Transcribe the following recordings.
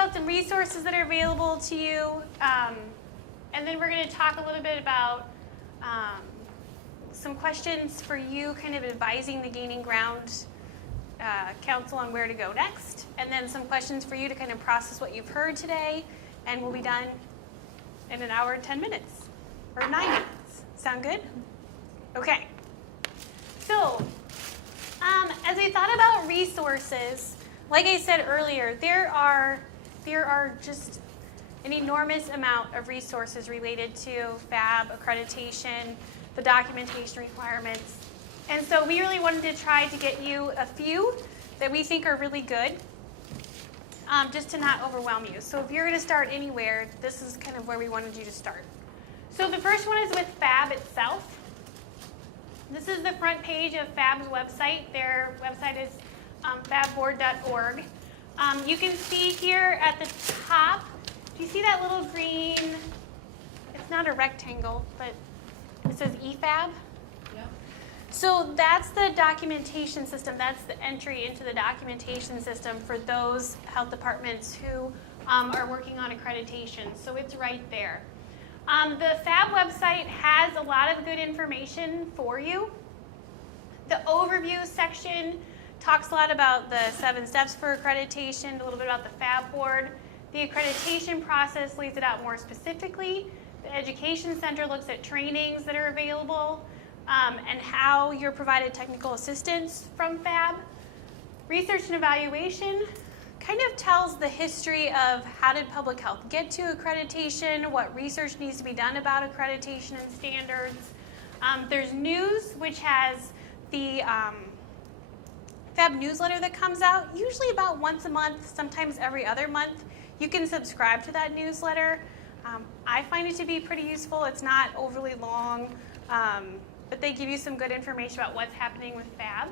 about some resources that are available to you, and then we're going to talk a little bit about some questions for you, kind of advising the Gaining Ground Council on where to go next, and then some questions for you to kind of process what you've heard today, and we'll be done in an hour and 10 minutes, or 9 minutes. Sound good? Okay. So, as we thought about resources, like I said earlier, there are just an enormous amount of resources related to FAB accreditation, the documentation requirements. And so we really wanted to try to get you a few that we think are really good, just to not overwhelm you. So if you're going to start anywhere, this is kind of where we wanted you to start. So the first one is with FAB itself. This is the front page of FAB's website. Their website is fabboard.org. You can see here at the top, do you see that little green, it's not a rectangle, but it says EFAB? Yeah. So that's the documentation system. That's the entry into the documentation system for those health departments who are working on accreditation. So it's right there. The FAB website has a lot of good information for you. The overview section talks a lot about the 7 steps for accreditation, a little bit about the FAB board. The accreditation process lays it out more specifically. The Education Center looks at trainings that are available and how you're provided technical assistance from FAB. Research and evaluation kind of tells the history of how did public health get to accreditation, what research needs to be done about accreditation and standards. There's news, which has the FAB newsletter that comes out, usually about once a month, sometimes every other month. You can subscribe to that newsletter. I find it to be pretty useful. It's not overly long, but they give you some good information about what's happening with FAB.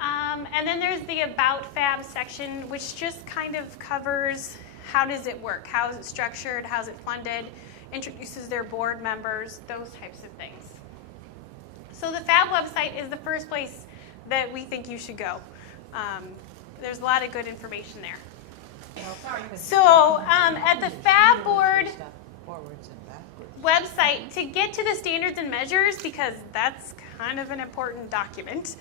And then there's the About FAB section, which just kind of covers how does it work, how is it structured, how is it funded, introduces their board members, those types of things. So the FAB website is the first place that we think you should go. There's a lot of good information there. So at the FAB board website, to get to the standards and measures, because that's kind of an important document,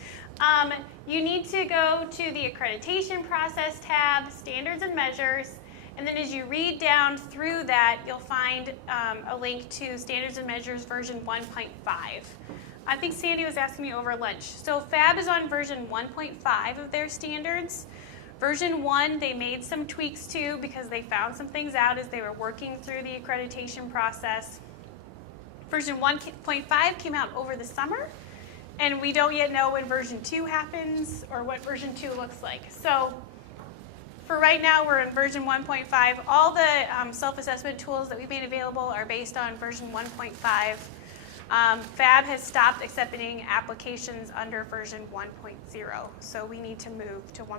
you need to go to the accreditation process tab, standards and measures, and then as you read down through that, you'll find a link to standards and measures version 1.5. I think Sandy was asking me over lunch. So FAB is on version 1.5 of their standards. Version 1, they made some tweaks to because they found some things out as they were working through the accreditation process. Version 1.5 came out over the summer, and we don't yet know when version 2 happens or what version 2 looks like. So for right now, we're in version 1.5. All the self-assessment tools that we've made available are based on version 1.5. FAB has stopped accepting applications under version 1.0, so we need to move to 1.5.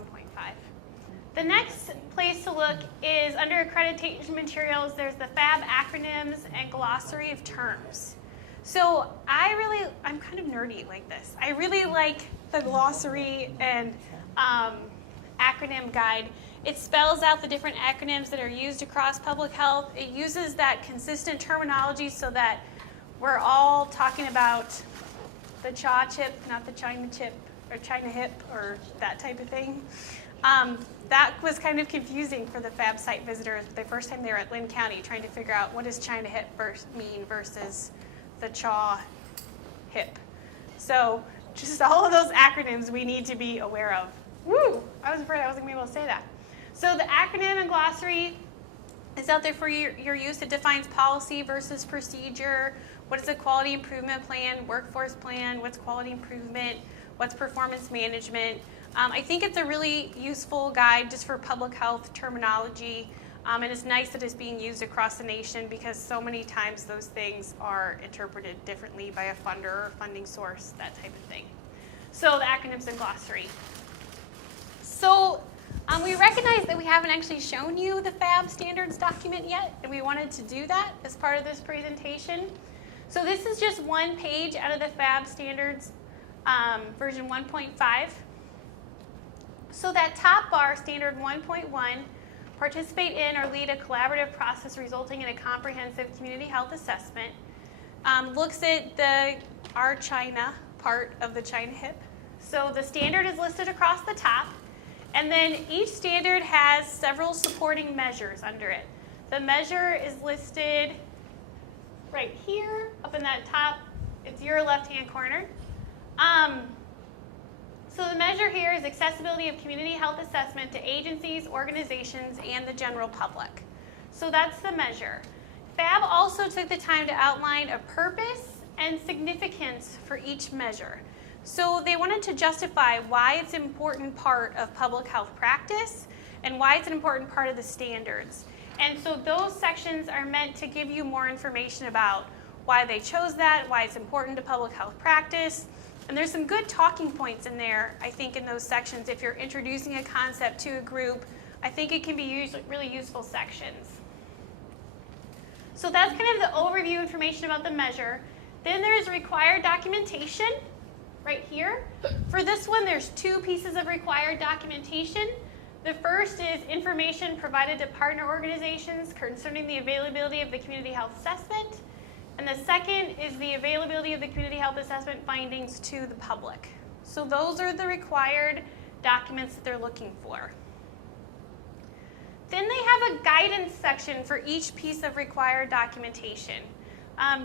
The next place to look is under accreditation materials. There's the FAB acronyms and glossary of terms. So I'm kind of nerdy like this. I really like the glossary and acronym guide. It spells out the different acronyms that are used across public health. It uses that consistent terminology so that we're all talking about the CHA chip, not the China chip, or China hip, or that type of thing. That was kind of confusing for the FAB site visitors the first time they were at Lynn County, trying to figure out what does China hip mean versus the CHA hip. So just all of those acronyms we need to be aware of. Woo! I was afraid I wasn't going to be able to say that. So the acronym and glossary is out there for your use. It defines policy versus procedure. What is a quality improvement plan, workforce plan, what's quality improvement, what's performance management. I think it's a really useful guide just for public health terminology, and it's nice that it's being used across the nation because so many times those things are interpreted differently by a funder or funding source, that type of thing. So the acronyms and glossary. So we recognize that we haven't actually shown you the FAB standards document yet, and we wanted to do that as part of this presentation. So this is just one page out of the FAB standards version 1.5. So that top bar, standard 1.1, participate in or lead a collaborative process resulting in a comprehensive community health assessment. Looks at our China part of the China HIP. So the standard is listed across the top, and then each standard has several supporting measures under it. The measure is listed right here, up in that top, it's your left-hand corner. So the measure here is accessibility of community health assessment to agencies, organizations, and the general public. So that's the measure. FAB also took the time to outline a purpose and significance for each measure. So they wanted to justify why it's an important part of public health practice and why it's an important part of the standards. And so those sections are meant to give you more information about why they chose that, why it's important to public health practice. And there's some good talking points in there, I think, in those sections. If you're introducing a concept to a group, I think it can be really useful sections. So that's kind of the overview information about the measure. Then there's required documentation right here. For this one, there's two pieces of required documentation. The first is information provided to partner organizations concerning the availability of the community health assessment. And the second is the availability of the community health assessment findings to the public. So those are the required documents that they're looking for. Then they have a guidance section for each piece of required documentation.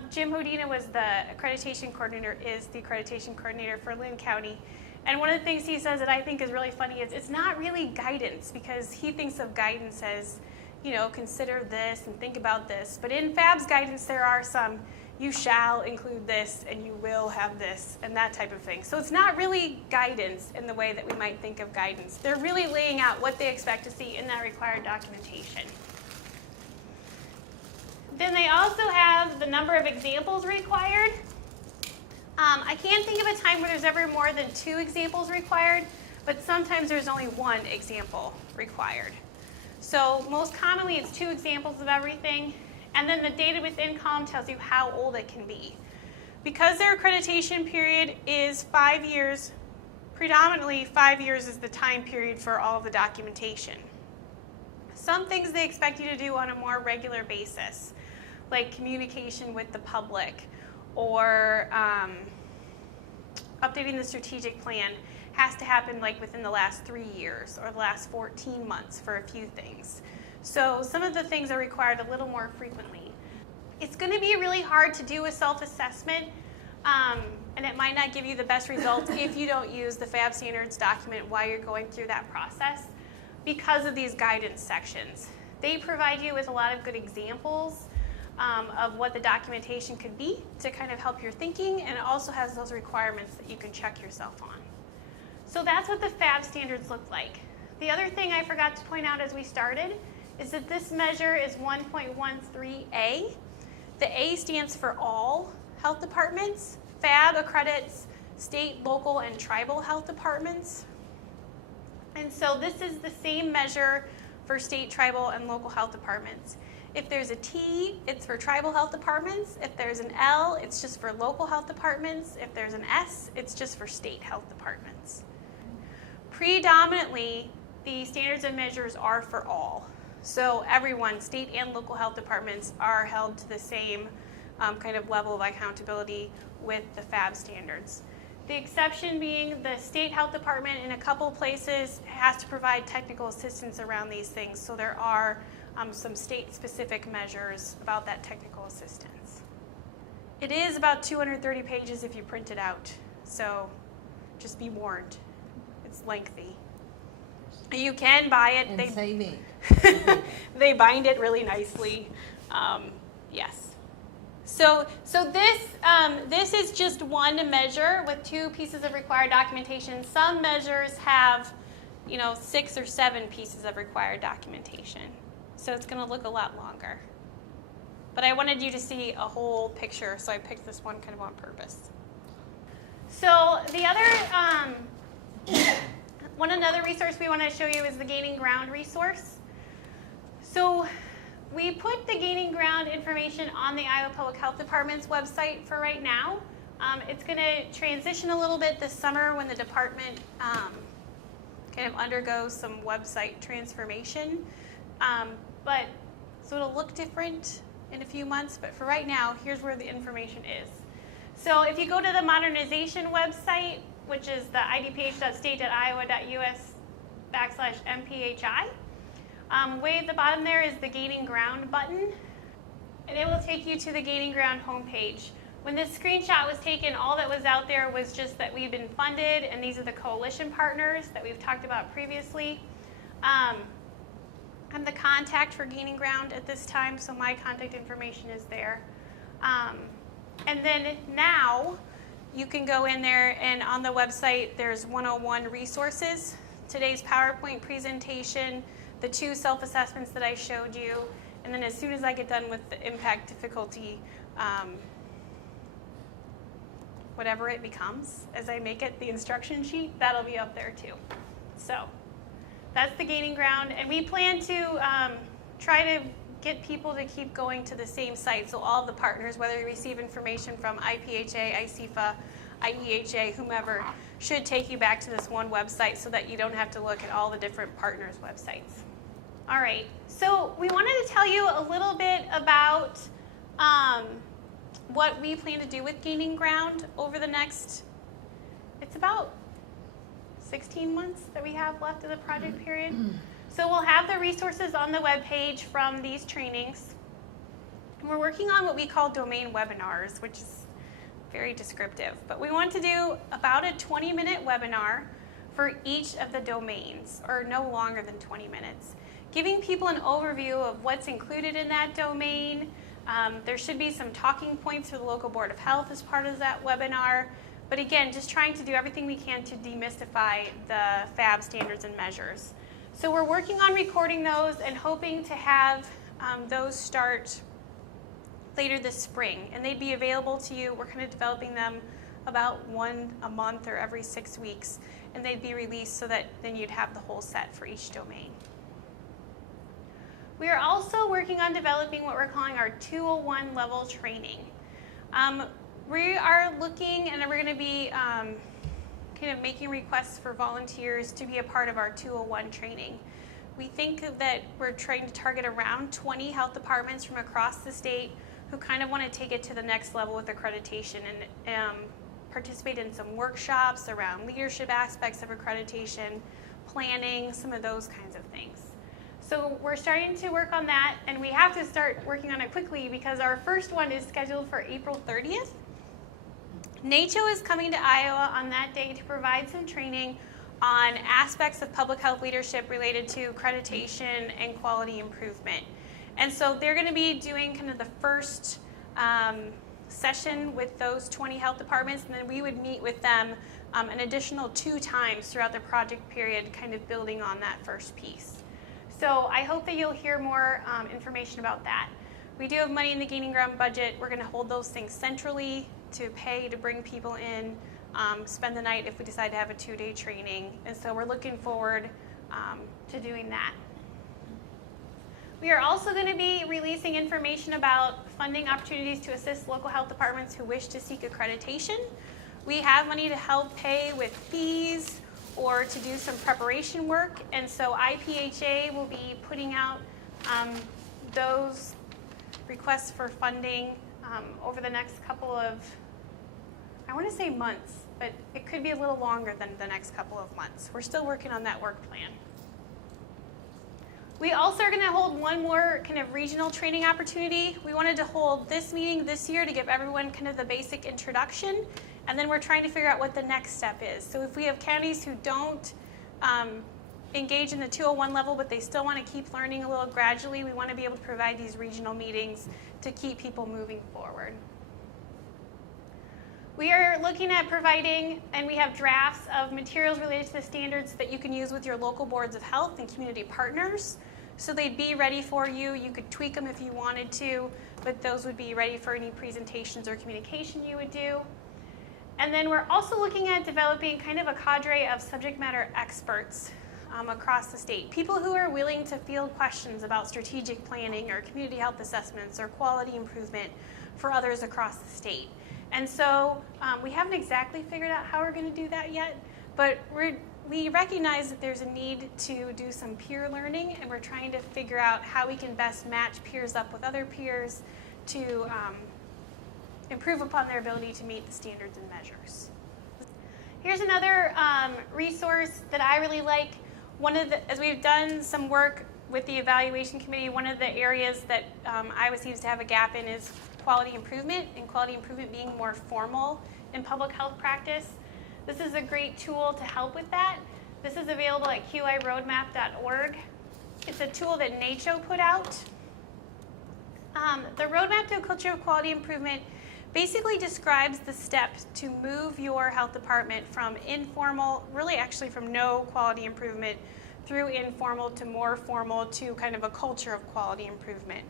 Jim Hodina was the accreditation coordinator, is the accreditation coordinator for Lynn County. And one of the things he says that I think is really funny is it's not really guidance, because he thinks of guidance as, you know, consider this and think about this. But in FAB's guidance, there are some, you shall include this and you will have this and that type of thing. So it's not really guidance in the way that we might think of guidance. They're really laying out what they expect to see in that required documentation. Then they also have the number of examples required. I can't think of a time where there's ever more than 2 examples required, but sometimes there's only 1 example required. So most commonly it's 2 examples of everything, and then the data within column tells you how old it can be. Because their accreditation period is 5 years, predominantly 5 years is the time period for all of the documentation. Some things they expect you to do on a more regular basis, like communication with the public, or updating the strategic plan has to happen like within the last 3 years or the last 14 months for a few things. So some of the things are required a little more frequently. It's going to be really hard to do a self-assessment, and it might not give you the best results if you don't use the FAB standards document while you're going through that process because of these guidance sections. They provide you with a lot of good examples of what the documentation could be to kind of help your thinking, and it also has those requirements that you can check yourself on. So that's what the FAB standards look like. The other thing I forgot to point out as we started is that this measure is 1.13A. The A stands for all health departments. FAB accredits state, local, and tribal health departments. And so this is the same measure for state, tribal, and local health departments. If there's a T, it's for tribal health departments. If there's an L, it's just for local health departments. If there's an S, it's just for state health departments. Predominantly, the standards and measures are for all. So everyone, state and local health departments, are held to the same kind of level of accountability with the FAB standards. The exception being the state health department in a couple places has to provide technical assistance around these things. So there are some state-specific measures about that technical assistance. It is about 230 pages if you print it out, so just be warned. It's lengthy. You can buy it. And save ink. They bind it really nicely. Yes. So this is just one measure with 2 pieces of required documentation. Some measures have, 6 or 7 pieces of required documentation. So it's going to look a lot longer. But I wanted you to see a whole picture, so I picked this one kind of on purpose. So the other, another resource we want to show you is the Gaining Ground resource. So we put the Gaining Ground information on the Iowa Public Health Department's website for right now. It's going to transition a little bit this summer when the department kind of undergoes some website transformation. So it'll look different in a few months, but for right now, here's where the information is. So if you go to the modernization website, which is the idph.state.iowa.us/MPHI, way at the bottom there is the Gaining Ground button, and it will take you to the Gaining Ground homepage. When this screenshot was taken, all that was out there was just that we've been funded, and these are the coalition partners that we've talked about previously. I'm the contact for Gaining Ground at this time, so my contact information is there. And then now you can go in there, and on the website there's 101 resources, today's PowerPoint presentation, the 2 self-assessments that I showed you, and then as soon as I get done with the impact difficulty, whatever it becomes, as I make it the instruction sheet, that'll be up there too. So that's the Gaining Ground, and we plan to try to get people to keep going to the same site. So all the partners, whether you receive information from IPHA, ICFA, IEHA, whomever, should take you back to this one website so that you don't have to look at all the different partners' websites. All right, so we wanted to tell you a little bit about what we plan to do with Gaining Ground over the next, it's about 16 months that we have left of the project period. So we'll have the resources on the webpage from these trainings. And we're working on what we call domain webinars, which is very descriptive. But we want to do about a 20-minute webinar for each of the domains, or no longer than 20 minutes, giving people an overview of what's included in that domain. There should be some talking points for the local Board of Health as part of that webinar. But again, just trying to do everything we can to demystify the FAB standards and measures. So we're working on recording those and hoping to have those start later this spring. And they'd be available to you. We're kind of developing them about 1 a month or every 6 weeks. And they'd be released so that then you'd have the whole set for each domain. We are also working on developing what we're calling our 201 level training. We are looking, and we're going to be kind of making requests for volunteers to be a part of our 201 training. We think that we're trying to target around 20 health departments from across the state who kind of want to take it to the next level with accreditation and participate in some workshops around leadership aspects of accreditation, planning, some of those kinds of things. So we're starting to work on that, and we have to start working on it quickly because our first one is scheduled for April 30th. NACHO is coming to Iowa on that day to provide some training on aspects of public health leadership related to accreditation and quality improvement. And so they're going to be doing kind of the first session with those 20 health departments, and then we would meet with them an additional 2 times throughout the project period, kind of building on that first piece. So I hope that you'll hear more information about that. We do have money in the Gaining Ground budget. We're going to hold those things centrally to pay to bring people in, spend the night if we decide to have a 2-day training. And so we're looking forward to doing that. We are also going to be releasing information about funding opportunities to assist local health departments who wish to seek accreditation. We have money to help pay with fees or to do some preparation work, and so IPHA will be putting out those requests for funding over the next couple of, I want to say months, but it could be a little longer than the next couple of months. We're still working on that work plan. We also are going to hold one more kind of regional training opportunity. We wanted to hold this meeting this year to give everyone kind of the basic introduction, and then we're trying to figure out what the next step is. So if we have counties who don't engage in the 201 level, but they still want to keep learning a little gradually, we want to be able to provide these regional meetings to keep people moving forward. We are looking at providing, and we have drafts of materials related to the standards that you can use with your local boards of health and community partners. So they'd be ready for you. You could tweak them if you wanted to, but those would be ready for any presentations or communication you would do. And then we're also looking at developing kind of a cadre of subject matter experts across the state. People who are willing to field questions about strategic planning or community health assessments or quality improvement for others across the state. And so we haven't exactly figured out how we're going to do that yet, but we're we recognize that there's a need to do some peer learning, and we're trying to figure out how we can best match peers up with other peers to improve upon their ability to meet the standards and measures. Here's another resource that I really like. As we've done some work with the evaluation committee, one of the areas that Iowa seems to have a gap in is quality improvement, and quality improvement being more formal in public health practice. This is a great tool to help with that. This is available at qiroadmap.org. It's a tool that NACCHO put out. The Roadmap to a Culture of Quality Improvement basically describes the steps to move your health department from informal, really actually from no quality improvement, through informal to more formal to kind of a culture of quality improvement.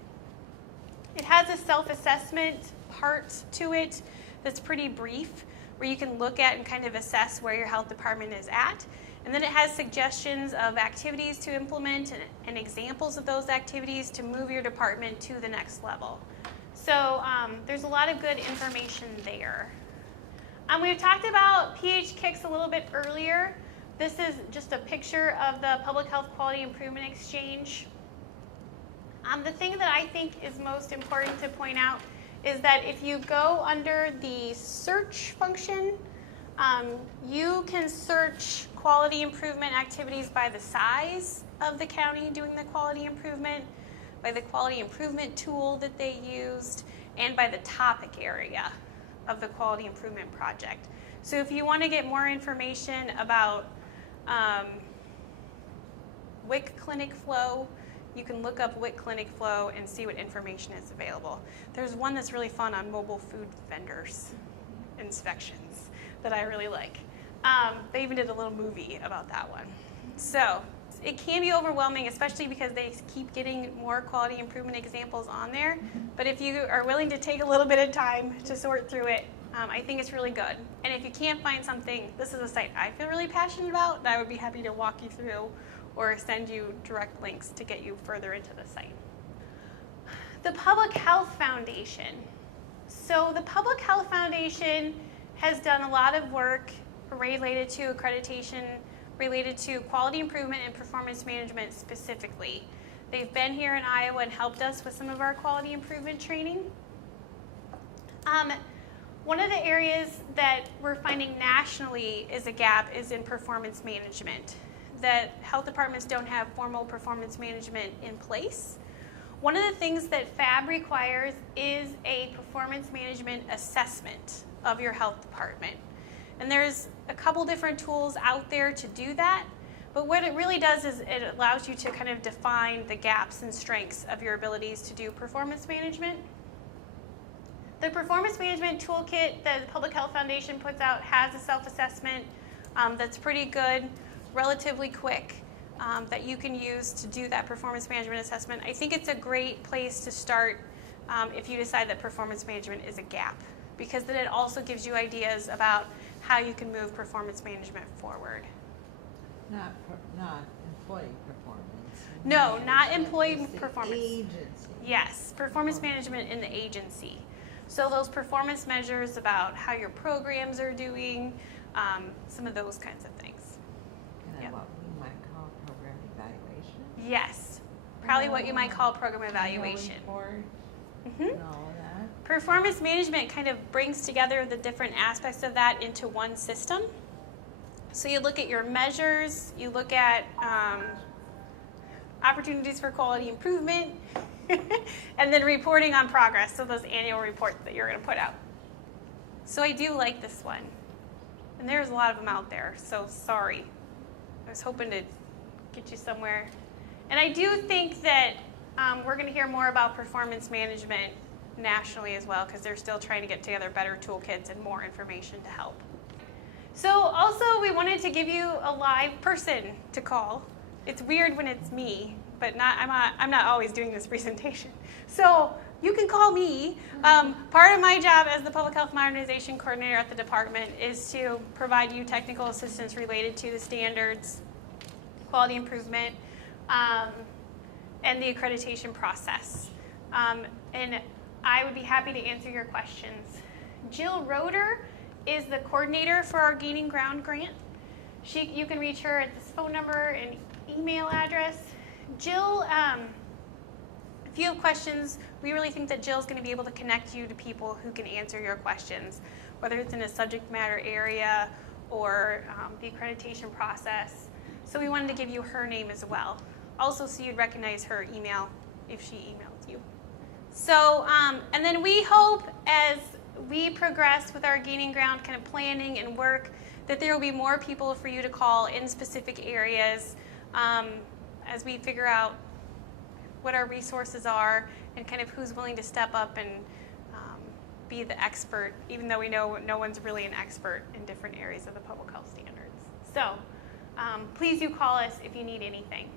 It has a self-assessment part to it that's pretty brief, where you can look at and kind of assess where your health department is at. And then it has suggestions of activities to implement and examples of those activities to move your department to the next level. So there's a lot of good information there. We've talked about PHKICS a little bit earlier. This is just a picture of the Public Health Quality Improvement Exchange. The thing that I think is most important to point out is that if you go under the search function, you can search quality improvement activities by the size of the county doing the quality improvement, by the quality improvement tool that they used, and by the topic area of the quality improvement project. So if you want to get more information about WIC clinic flow, you can look up WIC clinic flow and see what information is available. There's one that's really fun on mobile food vendors inspections that I really like. They even did a little movie about that one. So it can be overwhelming, especially because they keep getting more quality improvement examples on there. But if you are willing to take a little bit of time to sort through it, I think it's really good. And if you can't find something, this is a site I feel really passionate about, and I would be happy to walk you through or send you direct links to get you further into the site. The Public Health Foundation. So the Public Health Foundation has done a lot of work related to accreditation, related to quality improvement and performance management specifically. They've been here in Iowa and helped us with some of our quality improvement training. One of the areas that we're finding nationally is a gap is in performance management, that health departments don't have formal performance management in place. One of the things that FAB requires is a performance management assessment of your health department. And there's a couple different tools out there to do that, but what it really does is it allows you to kind of define the gaps and strengths of your abilities to do performance management. The performance management toolkit that the Public Health Foundation puts out has a self-assessment that's pretty good, relatively quick, that you can use to do that performance management assessment. I think it's a great place to start if you decide that performance management is a gap, because then it also gives you ideas about how you can move performance management forward. Not employee performance. No, not employee performance. Agency. Yes, performance management in the agency. So those performance measures about how your programs are doing, some of those kinds of things. And what we might call program evaluation. Yes, probably what you might call program evaluation. And all of that. Performance management kind of brings together the different aspects of that into one system. So you look at your measures, you look at opportunities for quality improvement, and then reporting on progress, so those annual reports that you're going to put out. So I do like this one. And there's a lot of them out there, so sorry. I was hoping to get you somewhere. And I do think that we're going to hear more about performance management nationally as well, because they're still trying to get together better toolkits and more information to help. So also we wanted to give you a live person to call. It's weird when it's me, but I'm not always doing this presentation. So you can call me. Part of my job as the Public Health Modernization Coordinator at the department is to provide you technical assistance related to the standards, quality improvement, and the accreditation process. And I would be happy to answer your questions. Jill Roeder is the coordinator for our Gaining Ground grant. You can reach her at this phone number and email address. Jill, if you have questions, we really think that Jill's going to be able to connect you to people who can answer your questions, whether it's in a subject matter area or the accreditation process. So we wanted to give you her name as well. Also, so you'd recognize her email if she emailed you. So, and then we hope as we progress with our gaining ground kind of planning and work that there will be more people for you to call in specific areas as we figure out what our resources are and kind of who's willing to step up and be the expert, even though we know no one's really an expert in different areas of the public health standards. So please do call us if you need anything.